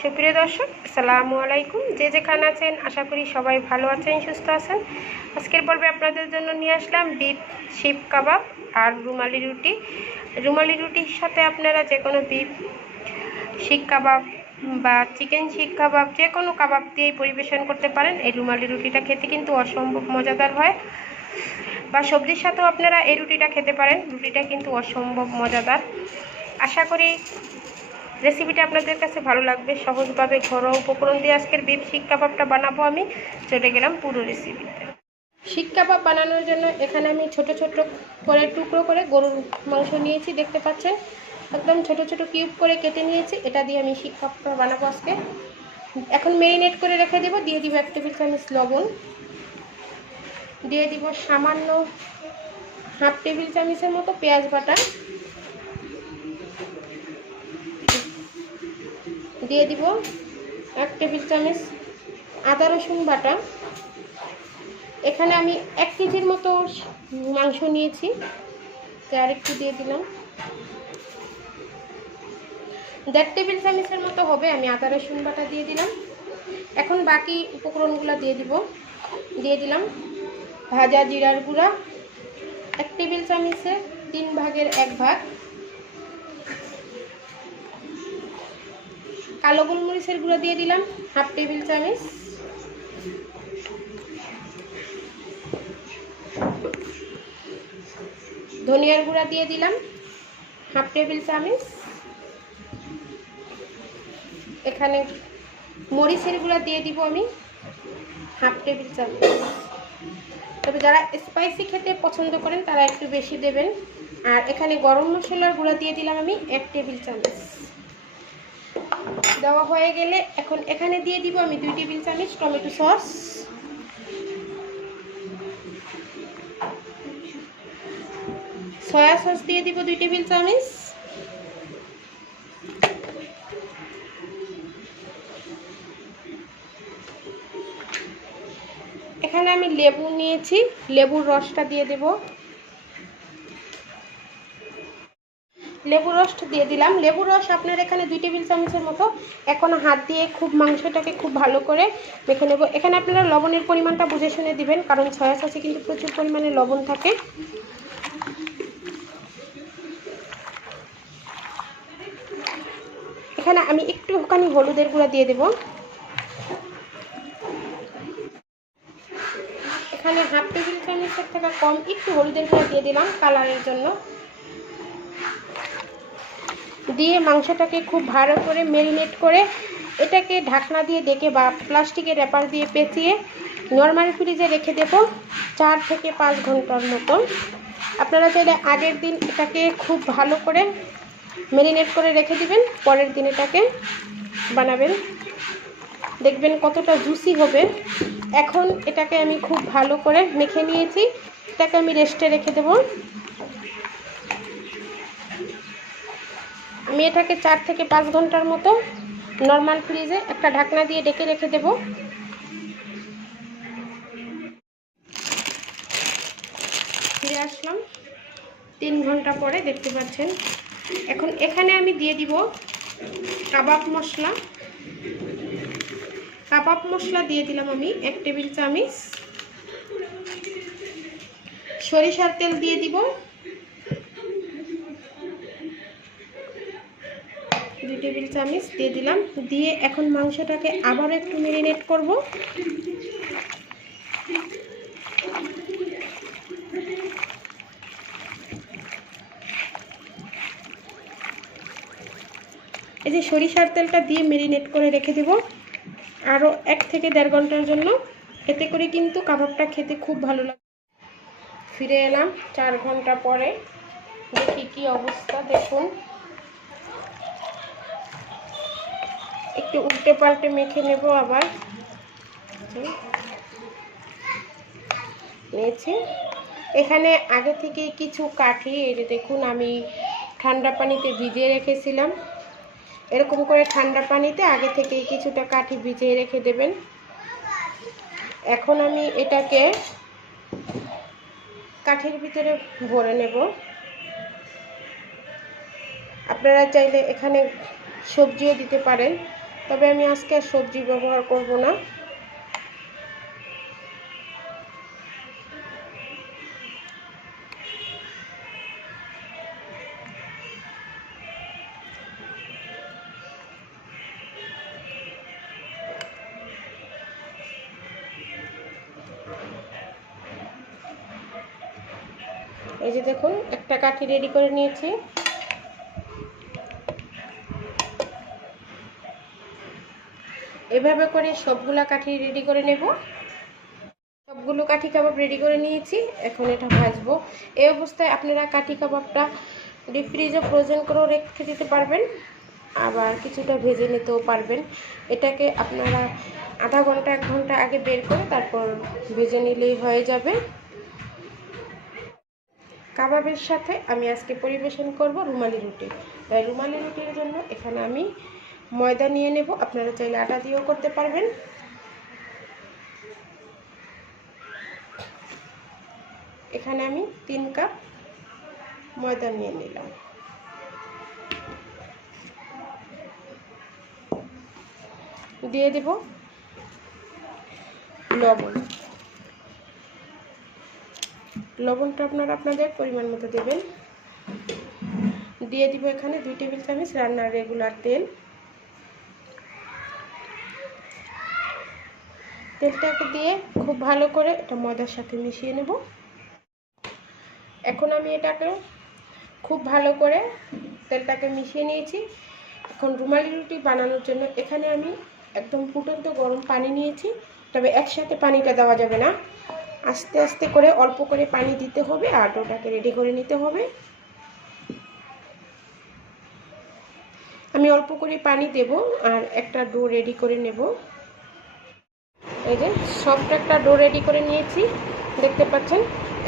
সুপ্রিয় দর্শক, আসসালামু আলাইকুম। যে যেখানে আছেন আশা করি সবাই ভালো আছেন, সুস্থ আছেন। আজকের পর্বে আপনাদের জন্য নিয়ে আসলাম বিফ শিক কাবাব আর রুমালি রুটি। রুমালি রুটির সাথে আপনারা যে কোনো বিফ শিক কাবাব বা চিকেন শিক কাবাব যে কোনো কাবাব দিয়েই পরিবেশন করতে পারেন। এই রুমালি রুটিটা খেতে কিন্তু অসম্ভব মজাদার হয়, বা সবজির সাথেও আপনারা এই রুটিটা খেতে পারেন। রুটিটা কিন্তু অসম্ভব মজাদার। আশা করি রেসিপিটা আপনাদের কাছে ভালো লাগবে। সহজভাবে ঘরোয়া উপকরণ দিয়ে আজকের বিফ শিক কাবাবটা বানাবো। আমি চলে গেলাম পুরো রেসিপিতে। শিক কাবাব বানানোর জন্য এখানে আমি ছোট ছোট করে টুকরো করে গরুর মাংস নিয়েছি, দেখতে পাচ্ছেন একদম ছোট ছোট কিউব করে কেটে নিয়েছি। এটা দিয়ে আমি শিক কাবাবটা বানাবো আজকে। এখন মেরিনেট করে রেখে দেবো। দিয়ে দিব 1 টেবিল চামচ লবণ, দিয়ে দিব সামান্য হাফ টেবিল চামচের মতো পেঁয়াজ বাটা, দিয়ে দিব 1 টেবিল চামচ আদা রসুন বাটা। এখানে আমি 1 কেজির মতো মাংস নিয়েছি, আর একটু দিয়ে দিলাম। 1.5 টেবিল চামচের মতো হবে। আমি আদা রসুন বাটা দিয়ে দিলাম। এখন বাকি উপকরণগুলো দিয়ে দিলাম ভাজা জিরার গুঁড়া 1 টেবিল চামচের 3 ভাগের 1 ভাগ, কালো গোলমরিচের গুঁড়া দিয়ে দিলাম হাফ টেবিল চামচ, ধনিয়ার গুঁড়া দিয়ে দিলাম হাফ টেবিল চামচ, এখানে মরিচের গুঁড়া দিয়ে দিব আমি হাফ টেবিল চামচ। তবে যারা স্পাইসি খেতে পছন্দ করেন তারা একটু বেশি দেবেন। আর এখানে গরম মশলার গুঁড়া দিয়ে দিলাম আমি 1 টেবিল চামচ। দেওয়া হয়ে গেলে এখন এখানে দিয়ে দিব আমি 2 টেবিল চামচ টমেটো সস, সয়া সস দিয়ে দিব 2 টেবিল চামচ, এখানে আমি লেবু নিয়েছি, লেবুর রসটা দিয়ে দেব। লেবুর রস দিয়ে দিলাম। লেবুর রস আপনার এখানে 2 টেবিল চামচের মতো। এখন হাত দিয়ে খুব মাংসটাকে খুব ভালো করে মেখে নেব। এখানে আপনারা লবণের পরিমাণটা বুঝে শুনে দিবেন, কারণ সয়া সসে কিন্তু প্রচুর পরিমাণে লবণ থাকে। এখানে আমি একটুখানি হলুদের গুঁড়া দিয়ে দেব। এখানে হাফ টেবিল চামচের থেকে কম একটু হলুদের গুঁড়া দিয়ে দিলাম কালারের জন্য। দিয়ে মাংসটাকে খুব ভালো করে ম্যারিনেট করে এটাকে ঢাকনা দিয়ে ঢেকে বা প্লাস্টিকের র্যাপার দিয়ে পেঁচিয়ে নর্মাল ফ্রিজে রেখে দেব 4 থেকে 5 ঘন্টার মতো। আপনারা চাইলে আগের দিন এটাকে খুব ভালো করে ম্যারিনেট করে রেখে দিবেন, পরের দিন এটাকে বানাবেন, দেখবেন কতটা জুসি হবে। এখন এটাকে আমি খুব ভালো করে মেখে নিয়েছি, এটাকে আমি রেস্টে রেখে দেব। আমি এটাকে 4 থেকে 5 ঘন্টার মতো নর্মাল ফ্রিজে একটা ঢাকনা দিয়ে ঢেকে রেখে দেব। ফিরে আসলাম 3 ঘন্টা পরে, দেখতে পাচ্ছেন। এখন এখানে আমি দিয়ে দিব কাবাব মশলা। কাবাব মশলা দিয়ে দিলাম আমি 1 টেবিল চামচ, সরিষার তেল দিয়ে দিব 2 টেবিল চামচ দিয়ে দিলাম। দিয়ে এখন মাংসটাকে আবার একটু ম্যারিনেট করব। এই যে সরিষার তেলটা দিয়ে ম্যারিনেট করে রেখে দেব আরও 1 থেকে 1.5 ঘন্টার জন্য। এতে করে কিন্তু কাবাবটা খেতে খুব ভালো লাগে। ফিরে এলাম 4 ঘন্টা পরে, দেখি কি অবস্থা। দেখুন, একটু উল্টে পাল্টে মেখে নেব। আবার নিয়েছি এখানে আগে থেকে কিছু কাঠি, এই যে দেখুন আমি ঠান্ডা পানিতে ভিজিয়ে রেখেছিলাম। এরকম করে ঠান্ডা পানিতে আগে থেকে কিছুটা কাঠি ভিজিয়ে রেখে দেবেন। এখন আমি এটাকে কাঠির ভিতরে ভরে নেব। আপনারা চাইলে এখানে সবজিও দিতে পারেন, তবে আমি আজকে আর সবজি ব্যবহার করব না। এই যে দেখুন একটা কাঠি রেডি করে নিয়েছি। এভাবে করে সবগুলা কাঠি রেডি করে নেব। সবগুলো কাঠি কাবাব রেডি করে নিয়েছি, এখন এটা ভাজবো। এই অবস্থায় আপনারা কাঠি কাবাবটা ডিপ ফ্রিজে ফ্রোজেন করেও রেখে দিতে পারবেন, আবার কিছুটা ভেজে নিতেও পারবেন। এটাকে আপনারা আধা ঘন্টা 1 ঘন্টা আগে বের করে তারপর ভেজে নিলেই হয়ে যাবে। কাবাবের সাথে আমি আজকে পরিবেশন করব রুমালি রুটি। তাই রুমালি রুটির জন্য এখানে আমি ময়দা নিয়ে নেব, আপনারা চাইলে আটা দিয়েও করতে পারবেন। এখানে আমি 3 কাপ ময়দা নিয়ে নিলাম। দিয়ে দেব লবণ। লবণটা আপনারা আপনাদের পরিমাণ মতো দেবেন। দিয়ে দিব এখানে 2 টেবিল চামচ রান্নার রেগুলার তেল। তেলটাকে দিয়ে খুব ভালো করে এটা ময়দার সাথে মিশিয়ে নেব। এখন আমি এটাকে খুব ভালো করে তেলটাকে মিশিয়ে নিয়েছি। এখন রুমালি রুটি বানানোর জন্য এখানে আমি একদম ফুটন্ত গরম পানি নিয়েছি। তবে একসাথে পানিটা দেওয়া যাবে না, আস্তে আস্তে করে অল্প করে পানি দিতে হবে আর ডোটাকে রেডি করে নিতে হবে। আমি অল্প করে পানি দেব আর একটা ডো রেডি করে নেব। এই যে সফট একটা ডো রেডি করে নিয়েছি, দেখতে পাচ্ছেন।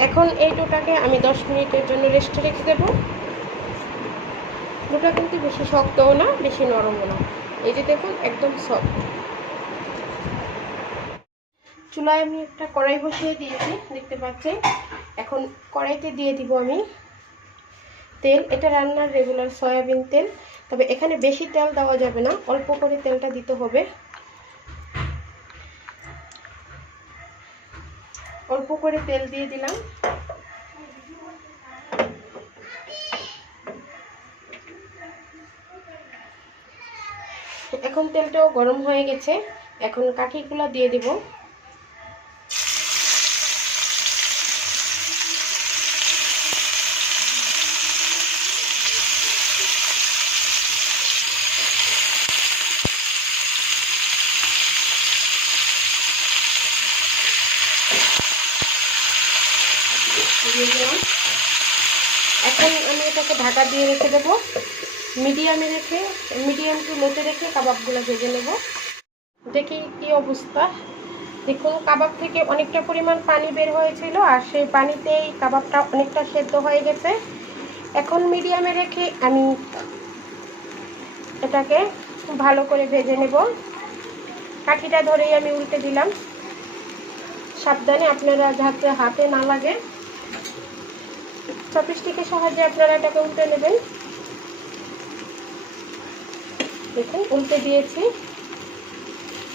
এখন এই ডোটাকে আমি 10 মিনিটের জন্য রেস্টে রেখে দেব। ডোটা কিন্তু বেশি শক্তও না বেশি নরমও না, এই যে দেখুন একদম সফট। চুলায় আমি একটা কড়াই বসিয়ে দিয়েছি, দেখতে পাচ্ছেন। এখন কড়াইতে দিয়ে দিব আমি তেল। এটা রান্নার রেগুলার সয়াবিন তেল, তবে এখানে বেশি তেল দেওয়া যাবে না, অল্প করে তেলটা দিতে হবে। অল্প করে তেল দিয়ে দিলাম। এখন তেলটাও গরম হয়ে গেছে, এখন কাঠিগুলো দিয়ে দিব। এখন আমি এটাকে ঢাকা দিয়ে রেখে দেবো। মিডিয়াম টু লোতে রেখে কাবাবগুলো ভেজে নেব। দেখি কি অবস্থা। দেখুন কাবাব থেকে অনেকটা পরিমাণ পানি বের হয়েছিল আর সেই পানিতেই কাবাবটা অনেকটা সেদ্ধ হয়ে গেছে। এখন মিডিয়ামে রেখে আমি এটাকে ভালো করে ভেজে নেব। কাঠিটা ধরেই আমি উল্টে দিলাম, সাবধানে, আপনারা যাতে হাতে না লাগে। চপস্টিকের সাহায্যে আপনারা এটাকে উল্টে নেবেন। দেখুন উল্টে দিয়েছি,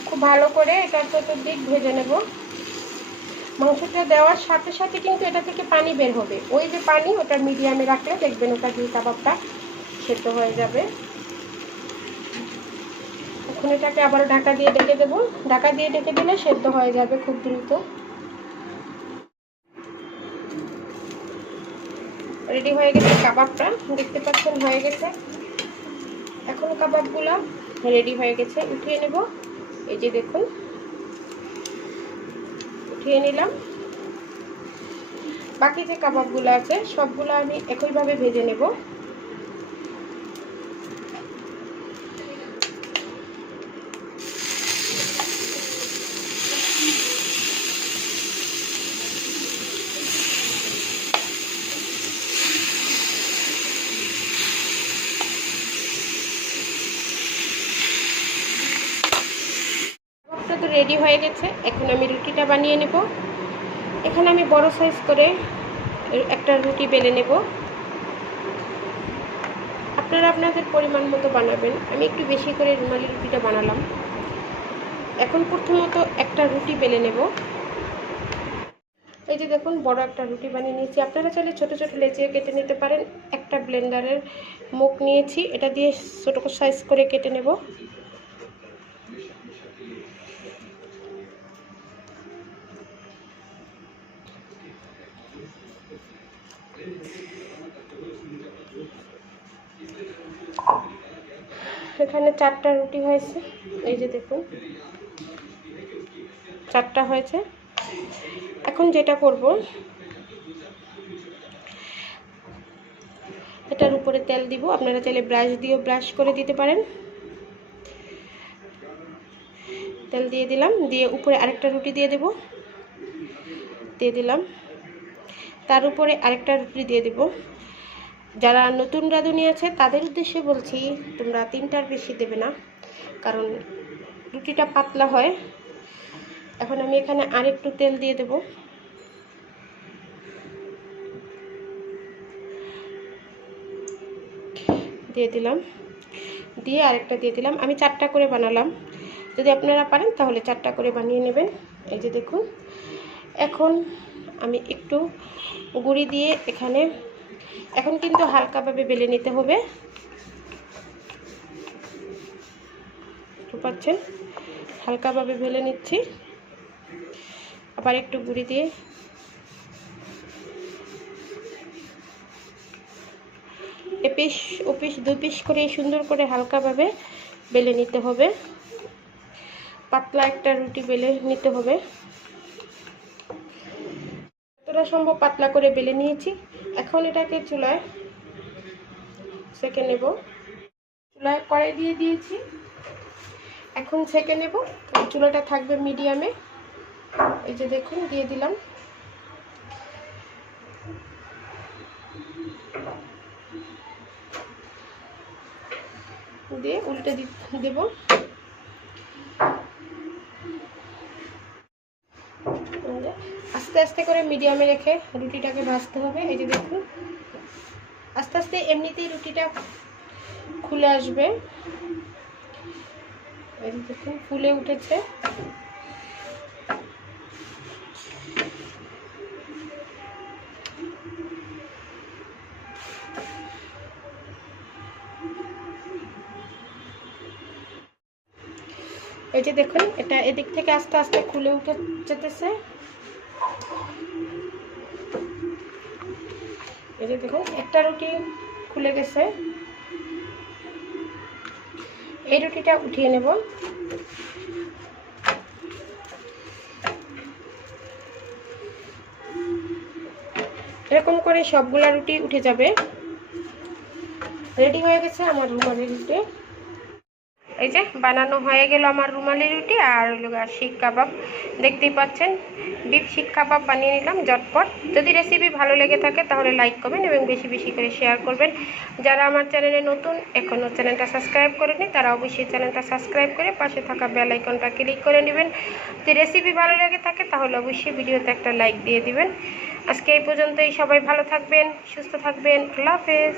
খুব ভালো করে এটা চতুর্দিক ভেজে নেব। মাংসটা দেওয়ার সাথে সাথে কিন্তু এটা থেকে পানি বের হবে, ওই যে পানি ওটা মিডিয়ামে রাখলে দেখবেন ওটা দিয়ে কাবাবটা সেদ্ধ হয়ে যাবে। এখন এটাকে আবার ঢাকা দিয়ে ঢেকে দেবো। ঢাকা দিয়ে ঢেকে দিলে সেদ্ধ হয়ে যাবে খুব দ্রুত। রেডি হয়ে গেছে কাবাবটা, দেখতে পাচ্ছেন হয়ে গেছে। এখন কাবাবগুলো রেডি হয়ে গেছে, উঠিয়ে নেব। এই যে দেখুন উঠিয়ে নিলাম। বাকি যে কাবাবগুলো আছে সবগুলো আমি একইভাবে ভেজে নেব। তো রেডি হয়ে গেছে, এখন আমি রুটিটা বানিয়ে নেব। এখানে আমি বড় সাইজ করে একটা রুটি বেলে নেব। আপনারা আপনাদের পরিমাণ মতো বানাবেন। আমি একটু বেশি করে রুমালি রুটিটা বানালাম। এখন প্রথমত একটা রুটি বেলে নেব। এই যে দেখুন বড় একটা রুটি বানিয়ে নিয়েছি। আপনারা চাইলে ছোটো ছোটো লেচিয়ে কেটে নিতে পারেন। একটা ব্লেন্ডারের মুখ নিয়েছি, এটা দিয়ে ছোটো সাইজ করে কেটে নেব। এখানে 4টা রুটি হয়েছে। এই যে দেখুন 4টা হয়েছে। এখন যেটা করব, এটার উপরে তেল দিব। আপনারা চাইলে ব্রাশ দিয়েও ব্রাশ করে দিতে পারেন। তেল দিয়ে দিলাম, দিয়ে উপরে আরেকটা রুটি দিয়ে দেব, দিয়ে দিলাম। তার উপরে আরেকটা রুটি দিয়ে দেব। যারা নতুন রাঁধুনি আছে তাদের উদ্দেশ্যে বলছি, তোমরা 3টার বেশি দেবে না, কারণ রুটিটা পাতলা হয়। এখন আমি এখানে আরেকটু তেল দিয়ে দেব। দিয়ে দিলাম, দিয়ে আরেকটা দিয়ে দিলাম। আমি 4টা করে বানালাম। যদি আপনারা পারেন তাহলে 4টা করে বানিয়ে নেবেন। এই যে দেখুন, এখন আমি একটু গুঁড়ি দিয়ে এখানে, এখন কিন্তু হালকাভাবে বেলে নিতে হবে। পাচ্ছেন, হালকাভাবে বেলে নিচ্ছি। আবার একটু গুঁড়ি দিয়ে এপিস ওপিস 2 পিস করে সুন্দর করে হালকাভাবে বেলে নিতে হবে। পাতলা একটা রুটি বেলে নিতে হবে। যতটা সম্ভব পাতলা করে বেলে নিয়েছি। এখন এটাকে চুলায় সেঁকে নেব। চুলায় কড়াই দিয়ে দিয়েছি, এখন সেঁকে নেব। চুলাটা থাকবে মিডিয়ামে। এই যে দেখুন দিয়ে দিলাম। দিয়ে উল্টে দেব। আস্তে আস্তে করে মিডিয়ামে রেখে রুটিটাকে ভাজতে হবে। এই যে দেখুন আস্তে আস্তে এমনিতেই রুটিটা খুলে আসবে। এই যে দেখুন ফুলে উঠেছে। এই যে দেখুন এটা এদিক থেকে আস্তে আস্তে খুলে উঠে যেতেছে। এই যে দেখুন একটা রুটি খুলে গেছে। এই রুটিটা উঠিয়ে নেব। এরকম করে সবগুলা রুটি উঠে যাবে। রেডি হয়ে গেছে আমার রুমালি রুটি। এই যে বানানো হয়ে গেল আমার রুমালি রুটি আর শিক কাবাব। দেখতেই পাচ্ছেন বিফ শিক কাবাব বানিয়ে নিলাম ঝটপট। যদি রেসিপি ভালো লেগে থাকে তাহলে লাইক করবেন এবং বেশি বেশি করে শেয়ার করবেন। যারা আমার চ্যানেলে নতুন, এখনও চ্যানেলটা সাবস্ক্রাইব করেনি, তারা অবশ্যই চ্যানেলটা সাবস্ক্রাইব করে পাশে থাকা বেল আইকনটা ক্লিক করে নেবেন। যদি রেসিপি ভালো লেগে থাকে তাহলে অবশ্যই ভিডিওতে একটা লাইক দিয়ে দিবেন। আজকে এই পর্যন্তই। সবাই ভালো থাকবেন, সুস্থ থাকবেন। আল্লাহ হাফেজ।